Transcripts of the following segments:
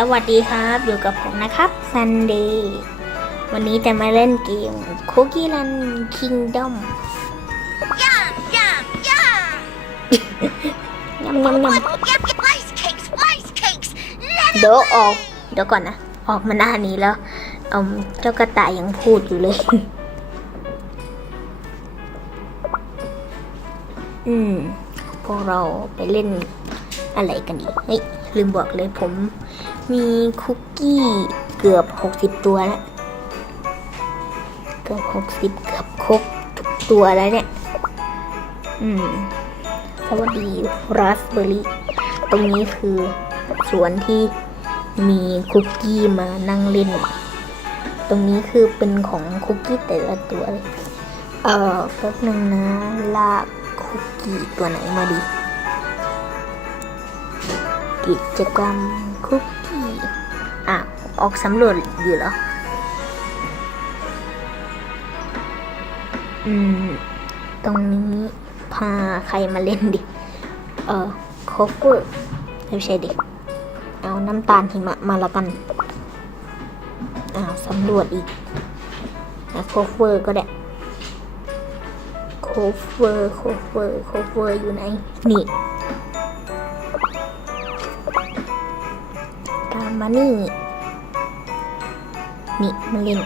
สวัสดีครับ อยู่กับผมนะครับซันเดย์วันนี้จะมาเล่นเกม Cookie Run Kingdom Yum, yum, yum! ยำยำย What? Yum, yum, rice cakes, rice cakes! Let ำเดี๋ยวออก เดี๋ยวก่อนนะ ออกมาหน้านี้แล้วเอมเจ้ากระต่ายยังพูดอยู่เลย อืม พวกเราไปเล่นอะไรกันดีเฮ้ยลืมบอกเลยผม มีคุกกี้เกือบหกสิบตัวแล้ว เกือบหกสิบเกือบครบทุกตัวแล้วเนี่ย อืม สวัสดีราสเบอร์รี่ ตรงนี้คือสวนที่มีคุกกี้มานั่งเล่น ตรงนี้คือเป็นของคุกกี้แต่ละตัวเลย เออแป๊บนึงนะ ลากคุกกี้ตัวไหนมาดี กิจกรรมคุก ออกสำรวจอยู่เหรอ อืม ตรงนี้พาใครมาเล่นดิ เออโคเวอร์ไม่ใช่ดิ เอาน้ำตาลหิมะมาละกัน อ้าวสำรวจอีกโคเวอร์ก็ได้ โคเวอร์ โคเวอร์ โคเวอร์อยู่ไหน นี่ตามมานี่ นี่มาเล่น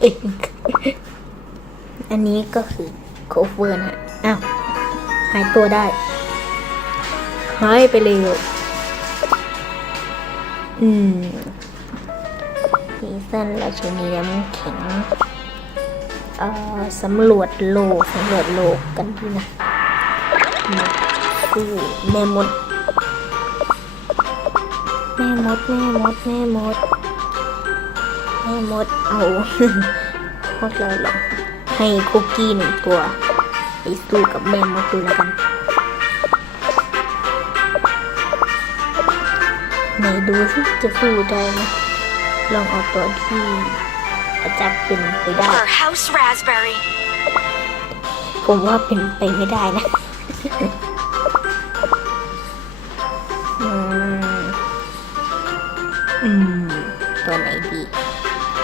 เอ้ยอันนี้ก็คือโคเวอร์นะฮะอ้าว หายตัวได้ หายไปเลย อืมซีซันราชินีน้ำแข็งเอ่อสำรวจโลกสำรวจโลกกันดีนะมาสู้แม่มด แม่มด แม่มด แม่มด แม่มด เอาพวกเราลองให้คุกกี้หนึ่งตัวไปสู้กับแม่มดดูแล้วกัน ไหนดูสิจะสู้ได้ไหมลองเอาตัวที่อาจจะเป็นไปได้ Our house raspberry. ผมว่าเป็นไปไม่ได้นะอืมอืมตัวไหนดี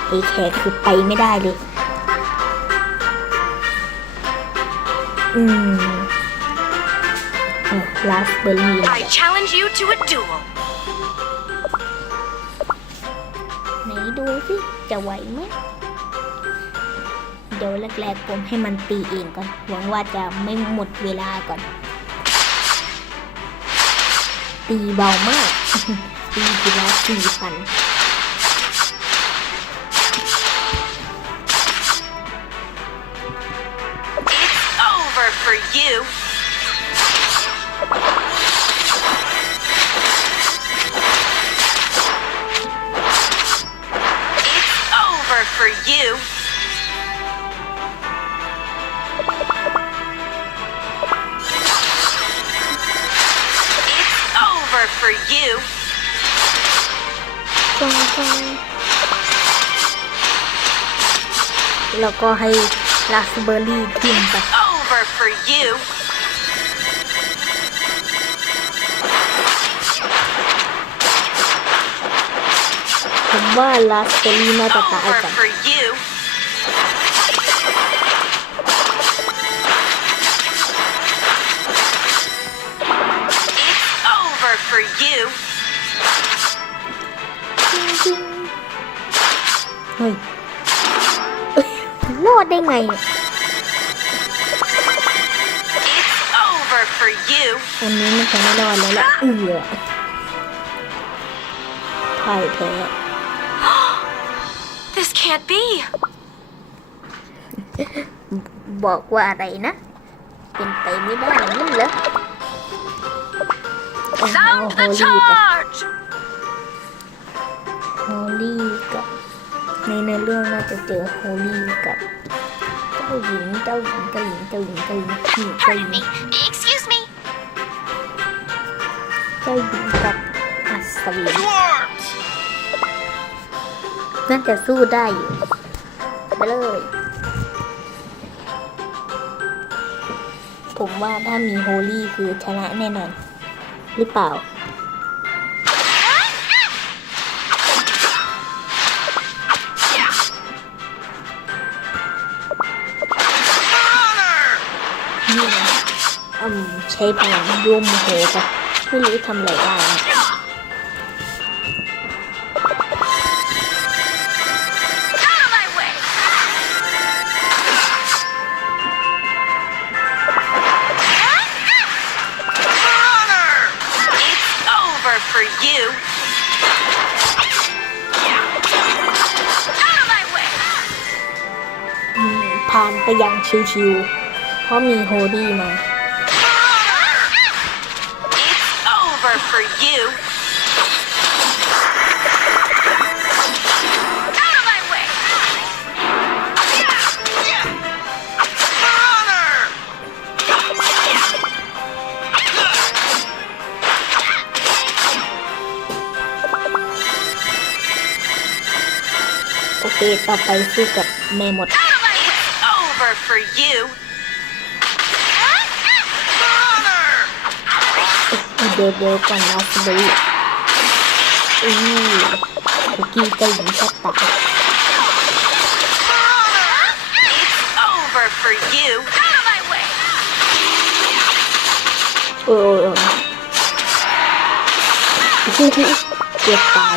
ไอแคร์คือไปไม่ได้เลย อืมเออลาสเบอร์รี่ I challenge you to a duel. ดูสิจะไหวไหมเดี๋ยวแรกๆผมให้มันตีเองก่อน หวังว่าจะไม่หมดเวลาก่อน ตีเบามาก ตีกีฬาสี่พัน It's over for you. จังจังแล้วก็ให้ลาสเบอร์รี่ทิมไป Over for you. ผมว่าลาสเบอร์รี่น่าจะตาย Over ก่อน เฮ้ยเอ้ยรอดได้ไง It's over for you. อันนี้มันจะไม่รอดแล้วล่ะเอือพ่ายแพ้ This can't be. บอกว่าอะไรนะ เป็นไปไม่ได้นั่นเหรอโอ้โห Sound โฮ the ลี่ไป charge. โฮลี่กับ ในเนื้อเรื่องน่าจะเจอโฮลี่กับเจ้าหญิงเจ้าหญิงเจ้าหญิงเจ้าหญิงเจ้าหญิงเจ้าหญิง Pardon me. Excuse me. เจ้าหญิงกับอัศวิน To arms! น่าจะสู้ได้อยู่ไปเลย ผมว่าถ้ามีโฮลี่คือชนะแน่นอน หรือเปล่า ช้พลังร่วมโหกับไม่รู้ทำอะไรได้ผ่านไปอย่างชิวๆเพราะมีโฮลี่มา เค ต่อไปสู้กับแม่มด Out of my way! It's over for you. Honor! เดี๋ยวเดี๋ยวก่อนนะสเบรีอือคุกกี้เจ้าหญิงชอบตาย It's over for you. Out of my way! โอ้ยโอ้ยโอ้ยเกือบตาย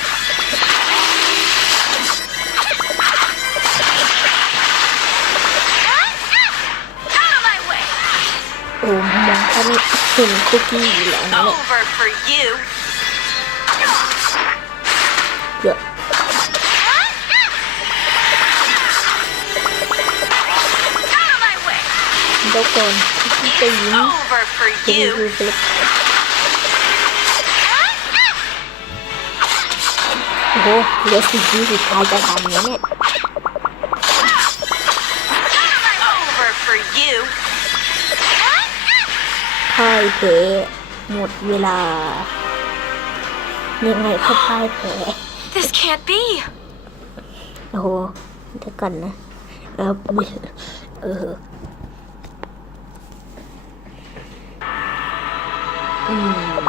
มองแค่นี้เห็นคุกกี้อยู่แล้วนะเนี่ย Over for you. เกือบ Out of my way! เดี๋ยวก่อนคุกกี้เจ้าหญิง Over for จะมี you. คือเล็กโอ้โหเหลือสิบวิสุดท้ายจะทันไหมเนี่ย พ่ายแพ้หมดเวลายังไงก็พ่ายแพ้ This can't be. โอ้โหเดี๋ยวก่อนนะเออเอออืม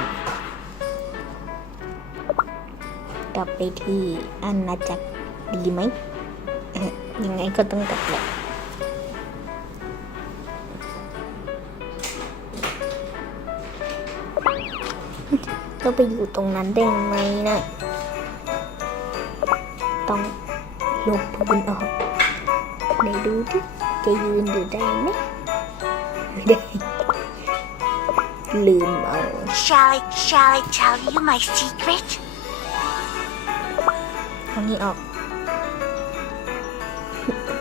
กลับไปที่อาณาจักรดีไหมเอ่อยังไงก็ต้องกลับแหละ ไปอยู่ตรงนั้นได้ไหมนะต้องลบพื้นออกไหนดูดิจะยืนอยู่ได้ไหมไม่ได้ลืมเอา Shall I, shall I tell you my secret? เอานี้ออก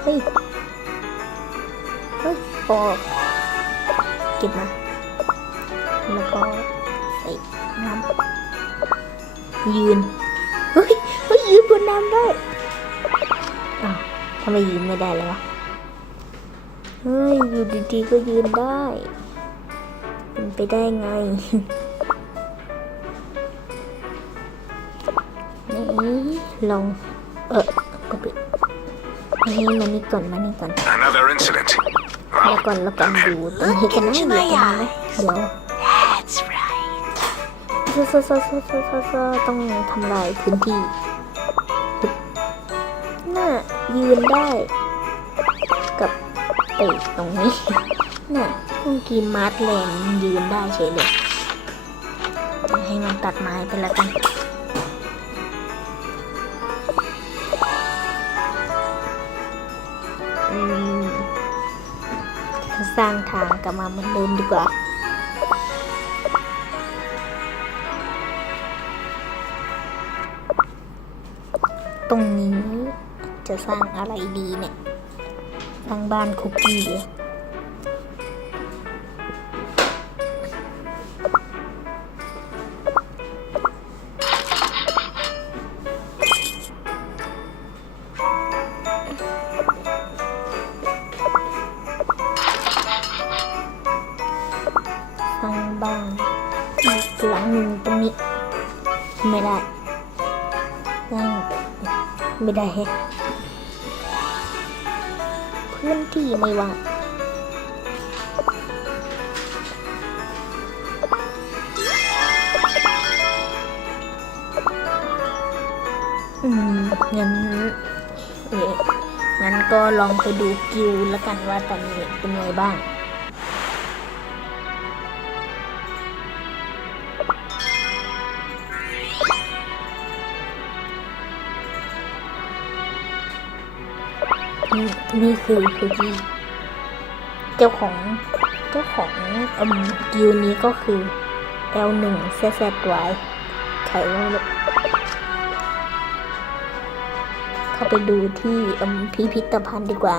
เฮ้ยเฮ้ยพอเก็บมาแล้วก็ใส่ น้ำยืน เฮ้ยเฮ้ยยืนบนน้ำได้อ้าวทำไมยืนไม่ได้เลยวะ เฮ้ย อยู่ดีๆก็ยืนได้เป็นไปได้ไงนี่ลองเออก็ปิดนี่มานี่ก่อนมานี่ก่อน Another incident. แล้วก่อนแล้วก่อนดูตรงนี้กันนะอยู่ตรงนี้นะเดี๋ยว That's right. ซซซซซซซต้องทำลายพื้นที่น่ายืนได้ กับเตะตรงนี้ น่ะเมื่อกี้มาร์ทแลนยืนได้เฉยเลยให้มันตัดไม้ไปแล้วกันสร้างทางกลับมาเหมือนเดิมดีกว่า ตรงนี้จะสร้างอะไรดีเนี่ยสร้างบ้านคุกกี้ อืมงั้นเอ๊ะงั้นก็ลองไปดูกิวแล้วกันว่าตอนนี้เป็นไงบ้าง นี่นี่คือคือที่เจ้าของเจ้าของอืมกิวนี้ก็คือ L1 ZZY ใครว่าไม่รู้ เข้าไปดูที่พิพิธภัณฑ์ดีกว่า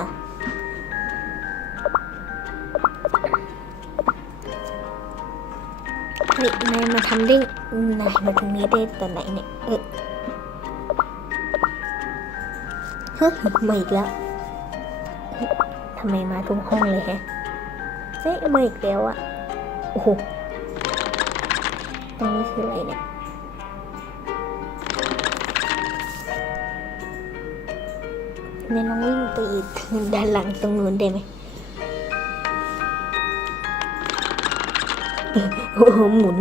เฮ้ยนายมาทำได้นายมาถึงนี้ได้ตอนไหนเนี่ย เอ๊ะเฮ้ยมาอีกแล้วทำไมมาทุกห้องเลยฮะ เฮ้ยมาอีกแล้วอะโอ้โห ตรงนี้คืออะไรเนี่ย ในน้องวิ่งไปอีกด้านหลังตรงนู้นได้ไหมโอ้โหหมุน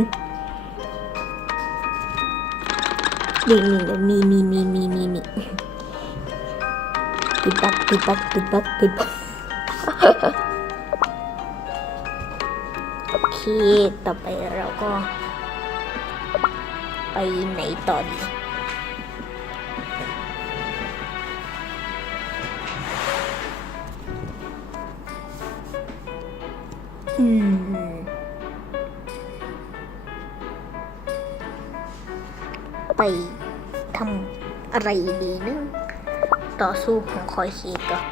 นี่นี่นี่นี่นี่นี่นี่ปิดบักปิดบักปิดบักปิดบักโอเค ต่อไปเราก็ ไปไหนต่อดี อืม ไปทำอะไรดีนะต่อสู้ของคอยคีก่อน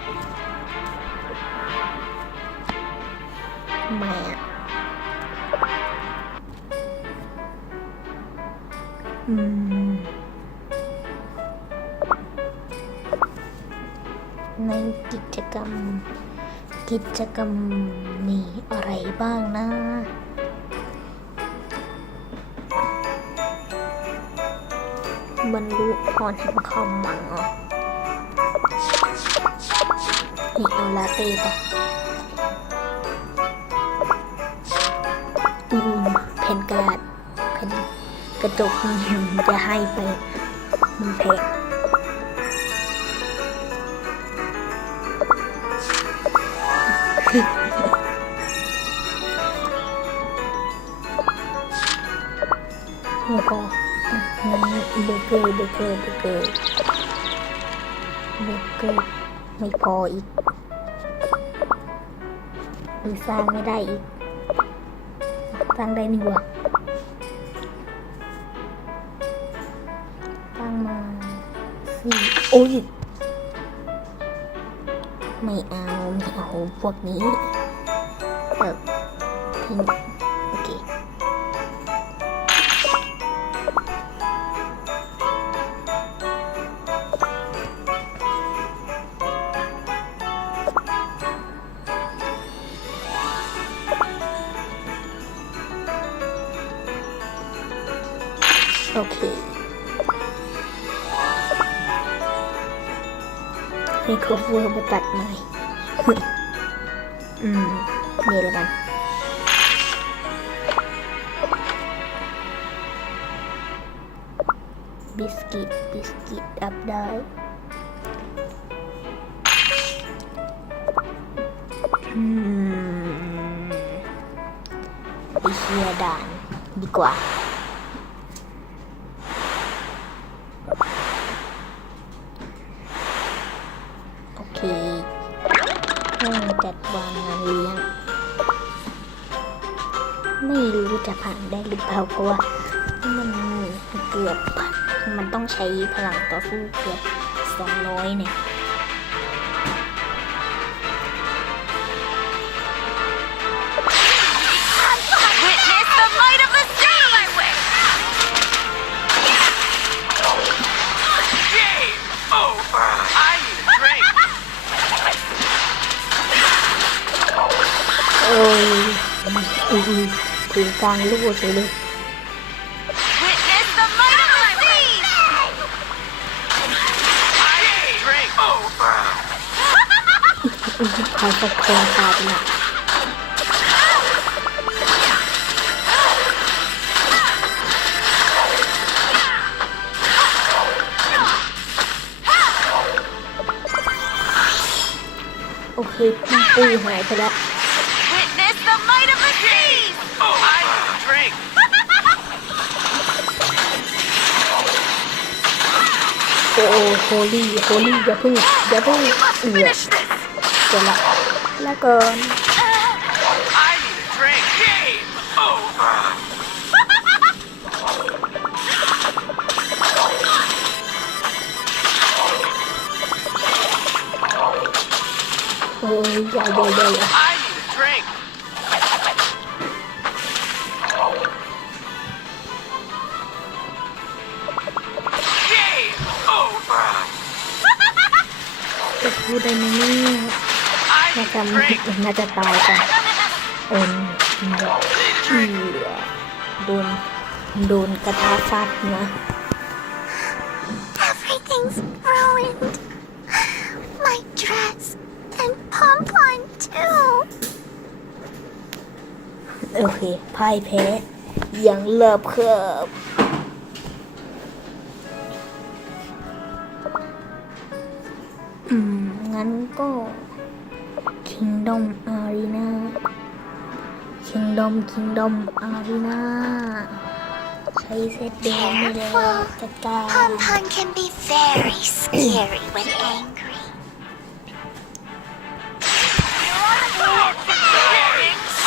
ทำไมอะอืม ในกิจกรรม กิจกรรมมีอะไรบ้างนะบรรลุพรแห่งความหวังเหรอนี่เอาลาเต้ไปอืมแผ่นกระดาษแผ่นกระจกนี่มันจะให้ไปมันแพง แล้วก็งั้นเบเกอร์เบเกอร์เบเกอร์เบเกอร์ไม่พออีกหรือสร้างไม่ได้อีก สร้างได้นี่หว่าสร้างมาสี่โอ้ย ไม่เอาไม่เอาพวกนี้เปิดทิ้ง เวอร์มาตัดหม่อืมนี่แล้วกันบิสกิตบิสกิตอัพได้อืมไปเคลียร์ด่านดีกว่า รือเปล่าเพราะว่ามันเกือบมันต้องใช้พลังต่อสู้เกือบสองร้อยเนี่ย Witness the might of the sea! my way! Game over. I need a drink. เอ้ยอุ้ยถือกลางลูกเลย เขาตะโกนตาไปละโอเคปุ้งปุ้ยหายไปแล้ว Witness the might of the sea! Oh, I need a drink. โอ้โฮลี่โฮลี่อย่าเพึ่งอย่าเพึ่งเอือเดี๋ยวละ แล้วก่อน I need a drink. Game over. โอ้ยอย่าอย่าอย่าอย่า I need a drink. Game over. จะพูดได้ไหมเนี่ย I น่า need จะ a drink. น่าจะตายกันโอนเอือโดนโดนกระทะฟาดหัว Everything's ruined. My dress and pompon too. โอเคพ่ายแพ้ย่างเลิบเคิบอืมงั้นก็ Kingdom Arena Kingdom Kingdom Arena ใช้เซตเดิมไม่ได้จัดการ Pompon can be very scary when angry.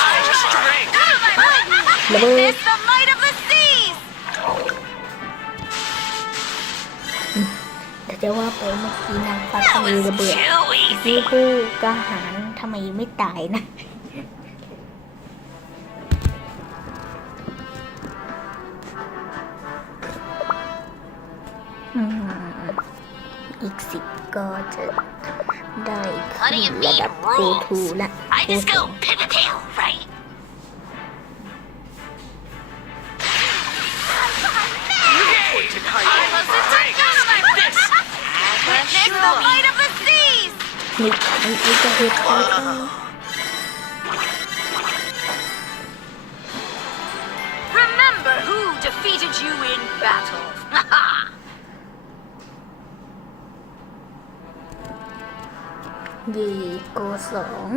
I need a drink. ระเบิด จะว่าไปเมื่อกี้นางฟ้าทะเลระเบิด Too นี่ easy! ผู้กล้าหารทำไมไม่ตายนะอืมอีกสิบก็จะได้ขึ้นระดับโกทูละ I just go pin นี่นี่จะเหตุการณ์ Remember who defeated you in battle. เย่โกสอง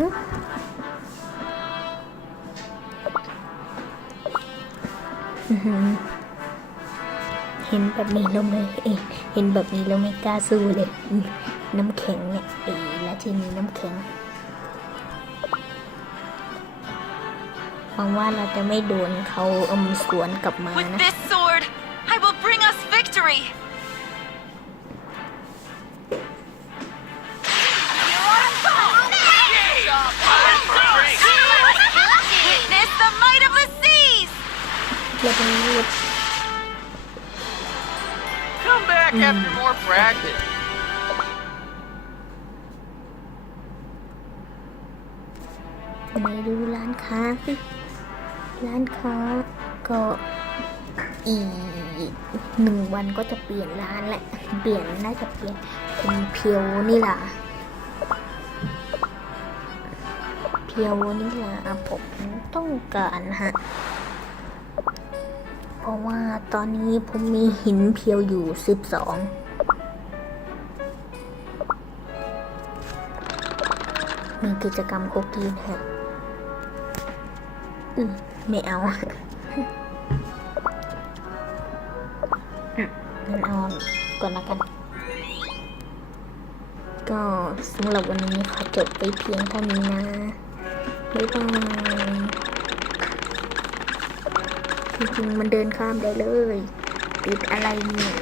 เห็นแบบนี้แล้วไม่เห็นแบบนี้แล้วไม่กล้าสู้เลย น้ำแข็งเนี่ยเอ้ยแล้วทีนี้น้ำแข็งหวังว่าเราจะไม่โดนเขาเอมสวนกลับมา With นะ this sword, I will bring us victory. Witness the might of the seas! ระเบิด Come back after more practice. ดูร้านค้าสิร้านค้าก็อีกหนึ่งวันก็จะเปลี่ยนร้านแหละ เปลี่ยนน่าจะเปลี่ยนเป็นเพียวนี่ล่ะเพียวนี่ล่ะผมต้องการฮะ เพราะว่าตอนนี้ผมมีหินเพียวอยู่สิบสองมีกิจกรรมคุกกี้นฮะ ไม่เอาอืมงั้นเอาก่อนละกัน ก็สำหรับวันนี้ขอจบไปเพียงเท่านี้นะ บ๊ายบายจริงๆมันเดินข้ามได้เลย ติดอะไรเนี่ย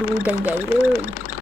รูใหญ่ๆเลย